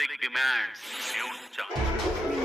public demands huge.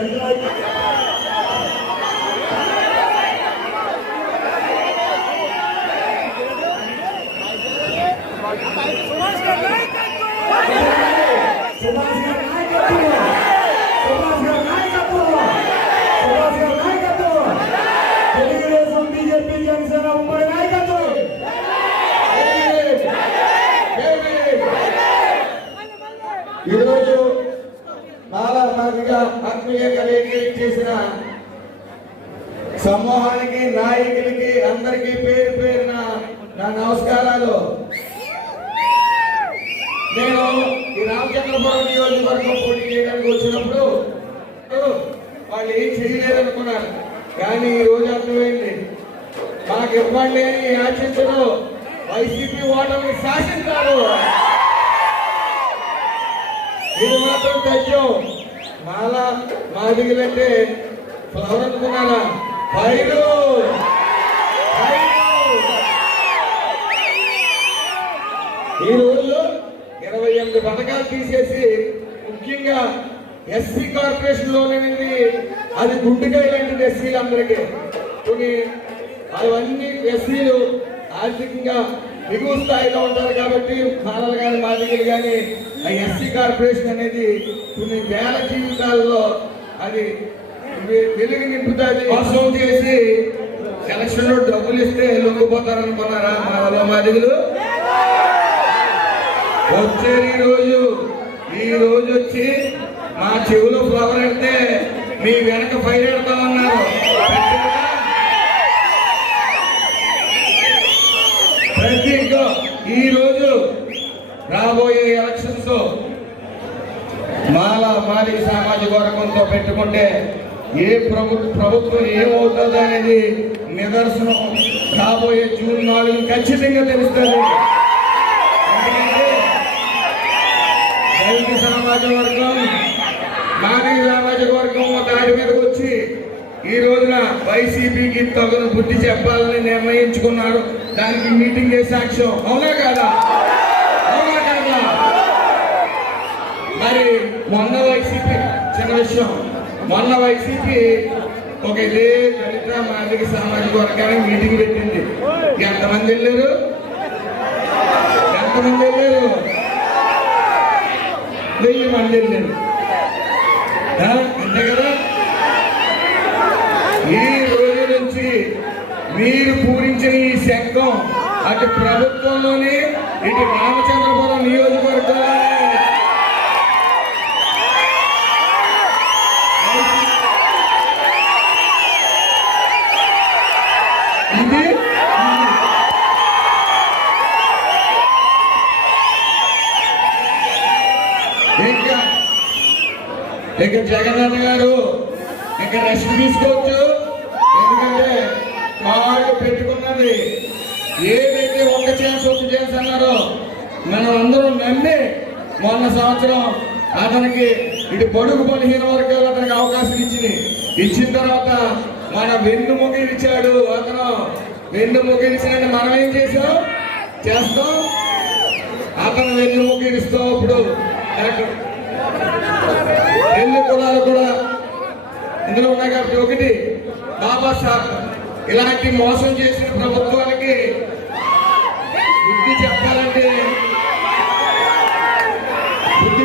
నాయకులందరూ దండ నాయకులు సుభాష్ గారి నాయకత్వం సుభాష్ గారి నాయకత్వం సుభాష్ గారి నాయకత్వం తెలుగుదేశం బీజేపీ జనసేన ఉమ్మడి నాయకత్వం ఈరోజు చాలా మందిగా ఆత్మీయ కలిగి చేసిన సమూహానికి నాయకులకి అందరికీ పేరు పేరున నా నమస్కారాలు నేను ఈ రామచంద్రపురం నియోజకవర్గం పోటీ చేయడానికి వచ్చినప్పుడు వాళ్ళు ఏం చేయలేదనుకున్నారు. కానీ ఈ రోజు అర్థమైంది. మాకు ఇవ్వండి అని యాచించరు వైసీపీ ఓటమి శాసించారు. ఇది మాత్రం తథ్యం మాలా మా దిగులంటే ఫ్లవర్ అనుకున్నారా పైరు పథకాలు తీసేసి ముఖ్యంగా ఎస్సీ కార్పొరేషన్ లోన్ అనేది అది గుండెకాయ లాంటిది ఎస్సీలందరికీ. కొన్ని అవన్నీ ఎస్సీలు ఆర్థికంగా దిగువ స్థాయిలో ఉంటారు కాబట్టి మానలు కానీ మాదిగలు కానీ ఆ ఎస్సీ కార్పొరేషన్ అనేది కొన్ని వేల జీవితాల్లో అది వెలుగు నింపుతుంది. మోసం చేసి ఎలక్షన్ డబ్బులు ఇస్తే లొంగిపోతారనుకున్నారా మానవ మాదిగలు? వచ్చే ఈ రోజు ఈ రోజు వచ్చి మా చెవులో ఫ్లవర్ పెడితే మీ వెనక ఫైర్ పెడతా ఉన్నారు. ప్రతి ఈ రోజు రాబోయే ఎలక్షన్స్ మాల మాలి సామాజిక వర్గంతో పెట్టుకుంటే ఏ ప్రభుత్వ ప్రభుత్వం ఏమవుతుంది అనేది నిదర్శనం రాబోయే జూన్ నాలుగు ఖచ్చితంగా తెలుస్తుంది. సామాజిక వర్గం మాదిగ సామాజిక వర్గం ఒక దాడి మీదకి వచ్చి ఈ రోజున వైసీపీకి తగిన బుద్ధి చెప్పాలని నిర్ణయించుకున్నారు దానికి మీటింగ్ చేసే సాక్ష్యం అవునా కాదా? అవునా కాదా? మరి మొన్న వైసీపీ చిన్న విషయం. మొన్న వైసీపీ ఒక ఇదే దళిత మాదిక సామాజిక వర్గానికి మీటింగ్ పెట్టింది. ఎంతమంది వెళ్ళారు? ఎంతమంది వెళ్ళారు వెయ్యి మంది వెళ్ళారు ఆ, అంతే కదా ఈ రోజు నుంచి మీరు పూరించిన ఈ శంఖం అటు ప్రభుత్వంలోని ఇటు రామచంద్రపురం నియోజకవర్గంలోనే ఇది ఇంకా ఇంకా గారు. ఇంకా రెస్ట్ తీసుకోవచ్చు. ఎందుకంటే వాళ్ళు పెట్టుకున్నది. ఏదైతే ఒక ఛాన్స్ ఒక ఛాన్స్ అన్నారో మనం అందరం నమ్మి మొన్న సంవత్సరం అతనికి ఇటు బడుగు బలహీన వర్గాలు అతనికి అవకాశం ఇచ్చింది. ఇచ్చిన తర్వాత మన వెన్ను ముగిలిచ్చాడు అతను. వెన్ను ముగిలిచ్చినట్టు మనం ఏం చేసాం చేస్తాం. అతను వెన్ను ముగిలిస్తాం ఇప్పుడు. రెండు కులాలు కూడా ఇందులో ఉన్నాయి కాబట్టి ఒకటి బాబా సాహెబ్. ఇలాంటి మోసం చేసిన ప్రభుత్వానికి బుద్ధి చెప్పాలంటే బుద్ధి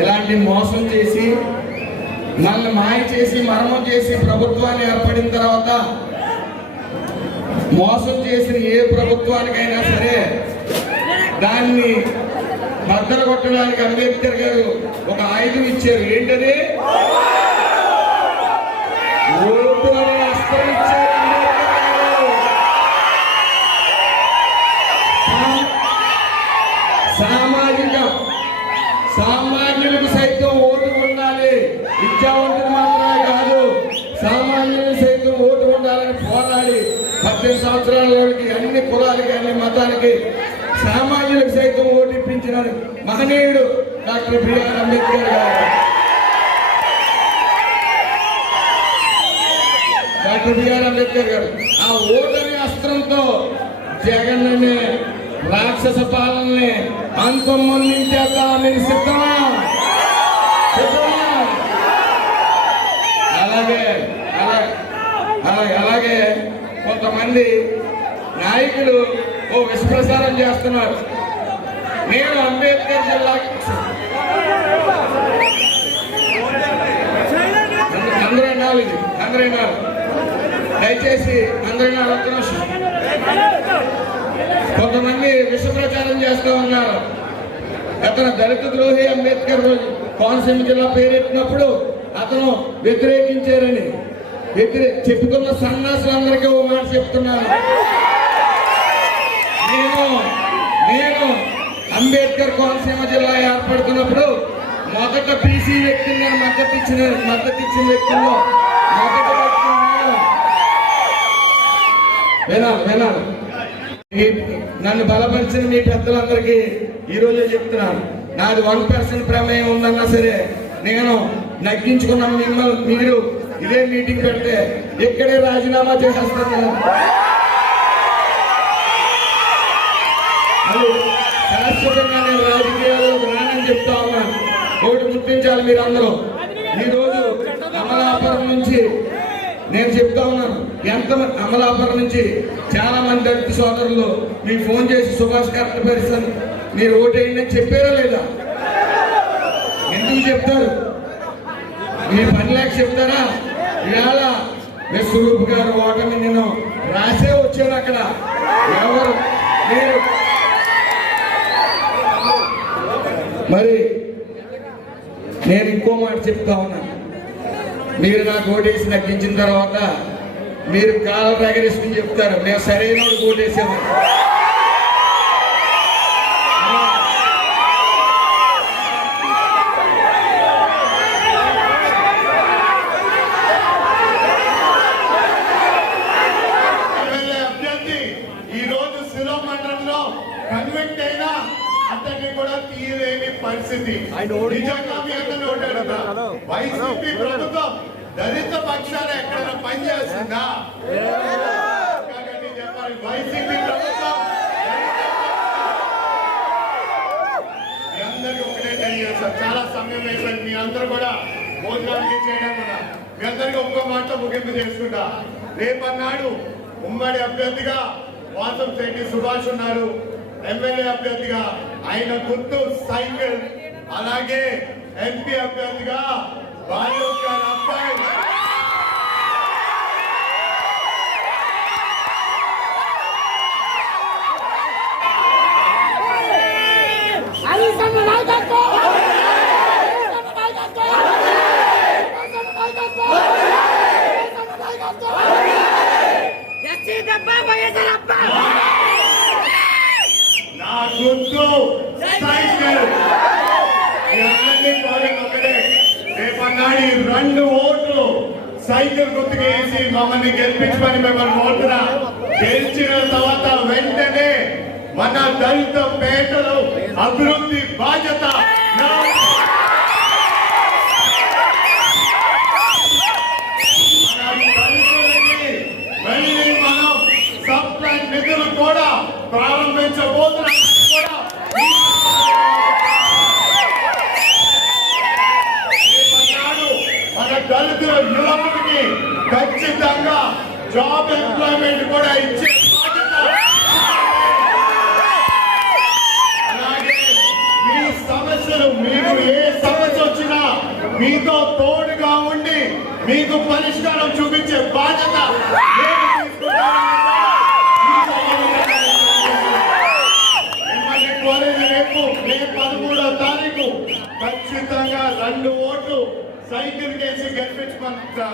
ఇలాంటి మోసం చేసి మనల్ని మాయ చేసి మరణం చేసి ప్రభుత్వాన్ని ఏర్పడిన తర్వాత మోసం చేసిన ఏ ప్రభుత్వానికైనా సరే దాన్ని బద్దలు కొట్టడానికి అంబేద్కర్ గారు ఒక ఆయుధం ఇచ్చారు. ఏంటది? ఓటు అనే అస్త్రం ఇచ్చారు అంబేద్కర్ గారు. సామాజిక సామాన్యులకు సైతం ఓటు ఉండాలి. విద్యావంతులు మాత్రమే కాదు సామాన్యులకు సైతం ఓటు ఉండాలని పోరాడి పద్దెనిమిది సంవత్సరాలకి అన్ని కులాలకి అన్ని మతాలకి సైతం ఓటిప్పించిన మహనీయుడు డాక్టర్ బిఆర్ అంబేద్కర్ గారు. డాక్టర్ బిఆర్ అంబేద్కర్ గారు ఆ ఓటమి అస్త్రంతో జగన్ అనే రాక్షస పాలనని అంతమొందించేద్దాం మీరు సిద్ధమా? సిద్ధమా? అలాగే అలా- అలాగే అలాగే కొంతమంది నాయకులు ఓ విషప్రసారం చేస్తున్నారు. అంబేద్కర్ జిల్లా. ఇది దయచేసి అందరూ ఒక్క నిమిషం. కొంతమంది విష ప్రచారం చేస్తూ ఉన్నారు. అతను దళిత ద్రోహి అంబేద్కర్ కోనసీమ జిల్లా పేరెట్టినప్పుడు అతను వ్యతిరేకించారని. వ్యతిరే చెప్పుకున్న సన్నాసులందరికీ ఓ మాట చెప్తున్నాను. నేను నేను అంబేద్కర్ కోనసీమ జిల్లా ఏర్పడుతున్నప్పుడు మొదట బీసీ వ్యక్తిని నేను మద్దతు ఇచ్చిన మద్దతు ఇచ్చిన వ్యక్తుల్లో మొదటి వ్యక్తి వినాలి వినాలి. నన్ను బలపరిచిన మీ పెద్దలందరికీ ఈరోజు చెప్తున్నాను. నాది వన్ పర్సెంట్ ప్రమేయం ఉందన్నా సరే నేను నగ్గించుకున్న మిమ్మల్ని మీరు ఇదే మీటింగ్ పెడితే ఇక్కడే రాజీనామా చేసేస్తాను. అది శాశ్వతంగా నేను రాజకీయాల్లో రానని చెప్తా ఉన్నాను ఒకటి గుర్తించాలి మీరందరూ. ఈరోజు అమలాపురం నుంచి నేను చెప్తా ఉన్నాను. ఎంత అమలాపురం నుంచి చాలా మంది దళిత సోదరులు మీకు ఫోన్ చేసి సుభాష్ కరెక్ట్ పర్సన్ మీరు ఓటేయండి అని చెప్పారా లేదా? ఎందుకు చెప్తారు? మీ పని లేక చెప్తారా? ఇవాళ విశ్వరూప్ గారు ఓటమి నేను రాసే వచ్చాను అక్కడ. ఎవరు? మీరు మరి నేను ఇంకో మాట చెప్తా ఉన్నాను మీరు నాకు ఓటేసి తగ్గించిన తర్వాత మీరు కాలు ప్రకటిస్తుంది చెప్తారు. మేము సరైన ఓటేసాము అభ్యర్థి ఈ రోజు శిలో మండలంలో కన్వెక్ట్ అయినా అతన్ని కూడా తీయలేని పరిస్థితి. నిజంగా మీ అందరిని అడుగుతా. వైసీపీ ప్రభుత్వం దళిత పక్షాన ఎక్కడైనా పనిచేస్తుందా కాబట్టి చెప్పాలి వైసీపీ ప్రభుత్వం మీ అందరికీ ఒకటే తెలియజేస్తాం చాలా సమయం అయిపోయింది మీ అందరూ కూడా భోజనానికి చేయడం కూడా మీ అందరికీ ఒక్క మాట ముగింపు చేసుకుంటా రేపన్నాడు ఉమ్మడి అభ్యర్థిగా వాసం శెట్టి సుభాష్ ఉన్నారు. ఎమ్మెల్యే అభ్యర్థిగా ఆయన గుర్తు సైకిల్. అలాగే ఎంపీ అభ్యర్థిగా బాలు అబ్బాయి. ఎస్సీ డబ్బా వైఎస్ఆర్ అబ్బా. నా గుర్తు సైకిల్. ఒకటే రేపన్నాడు ఈ రెండు ఓట్లు సైకిల్ గుర్తుకు వేసి మమ్మల్ని గెలిపించమని మిమ్మల్ని కోరుతున్నా. గెలిచిన తర్వాత వెంటనే మన దళిత పేటలు అభివృద్ధి బాధ్యత జాబ్ ఎంప్లాయ్మెంట్ కూడా ఇచ్చే అలాగే మీ సమస్యలు మీకు ఏ సమస్య వచ్చినా మీతో తోడుగా మీకు పరిష్కారం చూపించే బాధ్యత రేపు మే పదమూడో తారీఖు ఖచ్చితంగా రెండు ఓట్లు సైకిల్ కేసి గెలిపించుకుంటా.